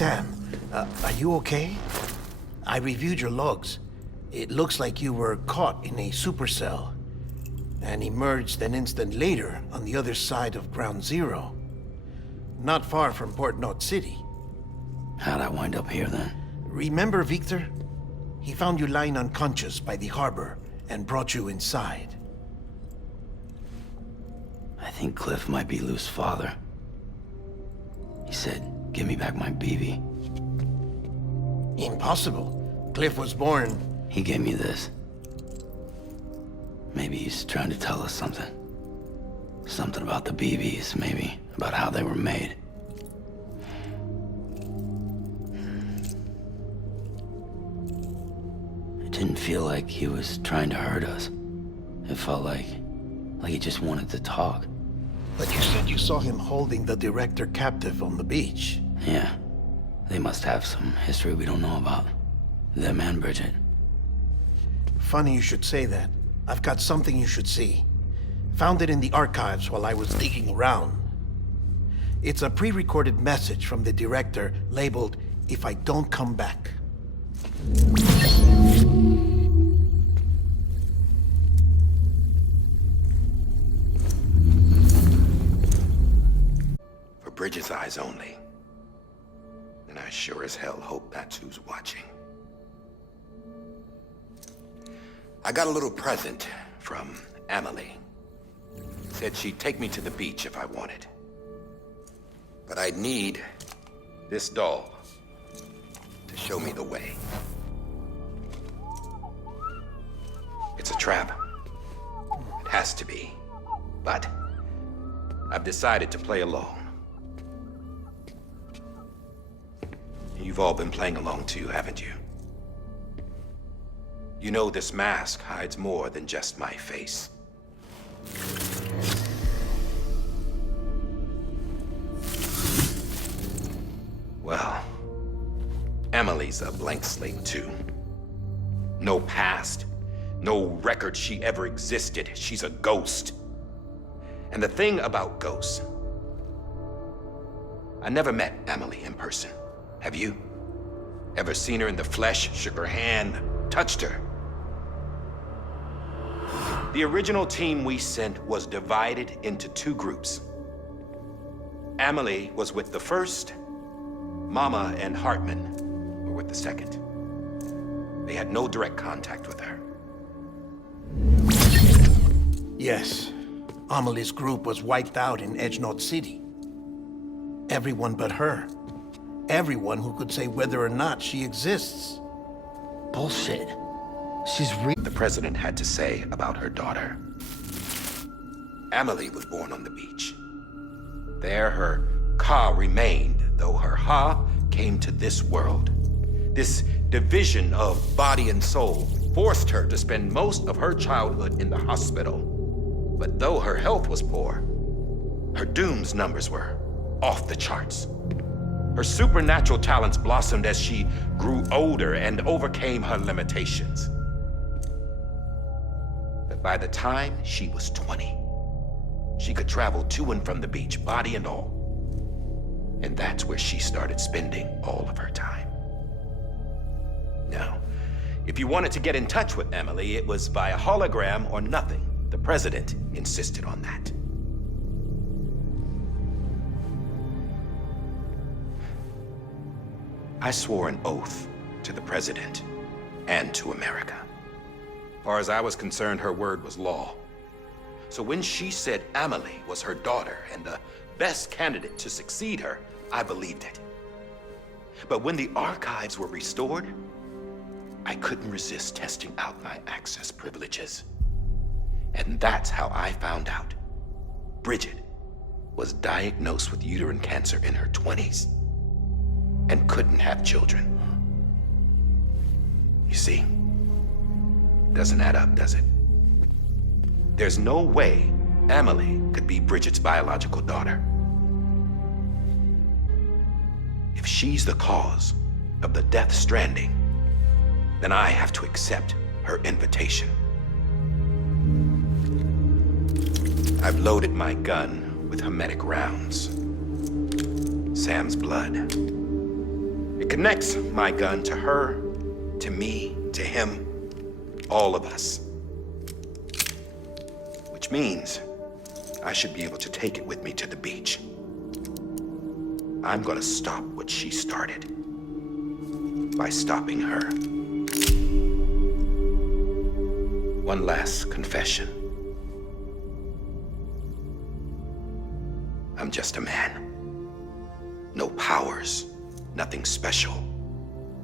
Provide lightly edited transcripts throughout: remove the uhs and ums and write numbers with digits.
Sam, are you okay? I reviewed your logs. It looks like you were caught in a supercell and emerged an instant later on the other side of Ground Zero. Not far from Port Knot City. How'd I wind up here then? Remember Victor? He found you lying unconscious by the harbor and brought you inside. I think Cliff might be Lou's father. He said, give me back my BB. Impossible. Cliff was born... He gave me this. Maybe he's trying to tell us something. Something about the BBs, maybe. About how they were made. It didn't feel like he was trying to hurt us. It felt like he just wanted to talk. But you said you saw him holding the director captive on the beach. Yeah. They must have some history we don't know about. Them and Bridget. Funny you should say that. I've got something you should see. Found it in the archives while I was digging around. It's a pre-recorded message from the director labeled, "If I don't come back." For Bridget's eyes only. And I sure as hell hope that's who's watching. I got a little present from Amelie. Said she'd take me to the beach if I wanted. But I'd need this doll to show me the way. It's a trap. It has to be. But I've decided to play along. You've all been playing along too, haven't you? You know this mask hides more than just my face. Well, Amelie's a blank slate too. No past, no record she ever existed. She's a ghost. And the thing about ghosts, I never met Amelie in person. Have you? Ever seen her in the flesh, shook her hand, touched her? The original team we sent was divided into two groups. Amelie was with the first. Mama and Hartman were with the second. They had no direct contact with her. Yes. Amelie's group was wiped out in Edge Knot City. Everyone but her. Everyone who could say whether or not she exists. Bullshit. She's real. The president had to say about her daughter. Amelie was born on the beach. There her Ka remained, though her Ha came to this world. This division of body and soul forced her to spend most of her childhood in the hospital. But though her health was poor, her Doom's numbers were off the charts. Her supernatural talents blossomed as she grew older and overcame her limitations. But by the time she was 20, she could travel to and from the beach, body and all. And that's where she started spending all of her time. Now, if you wanted to get in touch with Amelie, it was via hologram or nothing. The president insisted on that. I swore an oath to the president and to America. As far as I was concerned, her word was law. So when she said Amelie was her daughter and the best candidate to succeed her, I believed it. But when the archives were restored, I couldn't resist testing out my access privileges. And that's how I found out Bridget was diagnosed with uterine cancer in her 20s and couldn't have children. You see, doesn't add up, does it? There's no way Amelie could be Bridget's biological daughter. If she's the cause of the Death Stranding, then I have to accept her invitation. I've loaded my gun with hermetic rounds. Sam's blood. connects my gun to her, to me, to him, all of us. Which means I should be able to take it with me to the beach. I'm gonna stop what she started by stopping her. One last confession. I'm just a man. No powers, nothing special.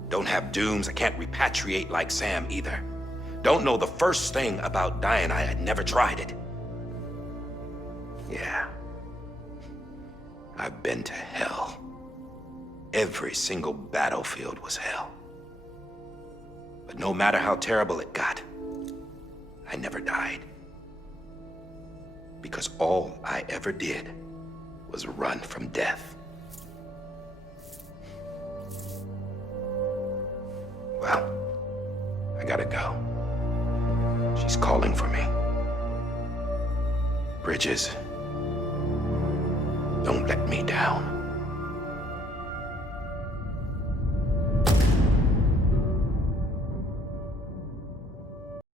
Don't have dooms, I can't repatriate like Sam either. Don't know the first thing about dying, I had never tried it. Yeah. I've been to hell. Every single battlefield was hell. But no matter how terrible it got, I never died. Because all I ever did was run from death. Well, I gotta go. She's calling for me. Bridges, don't let me down.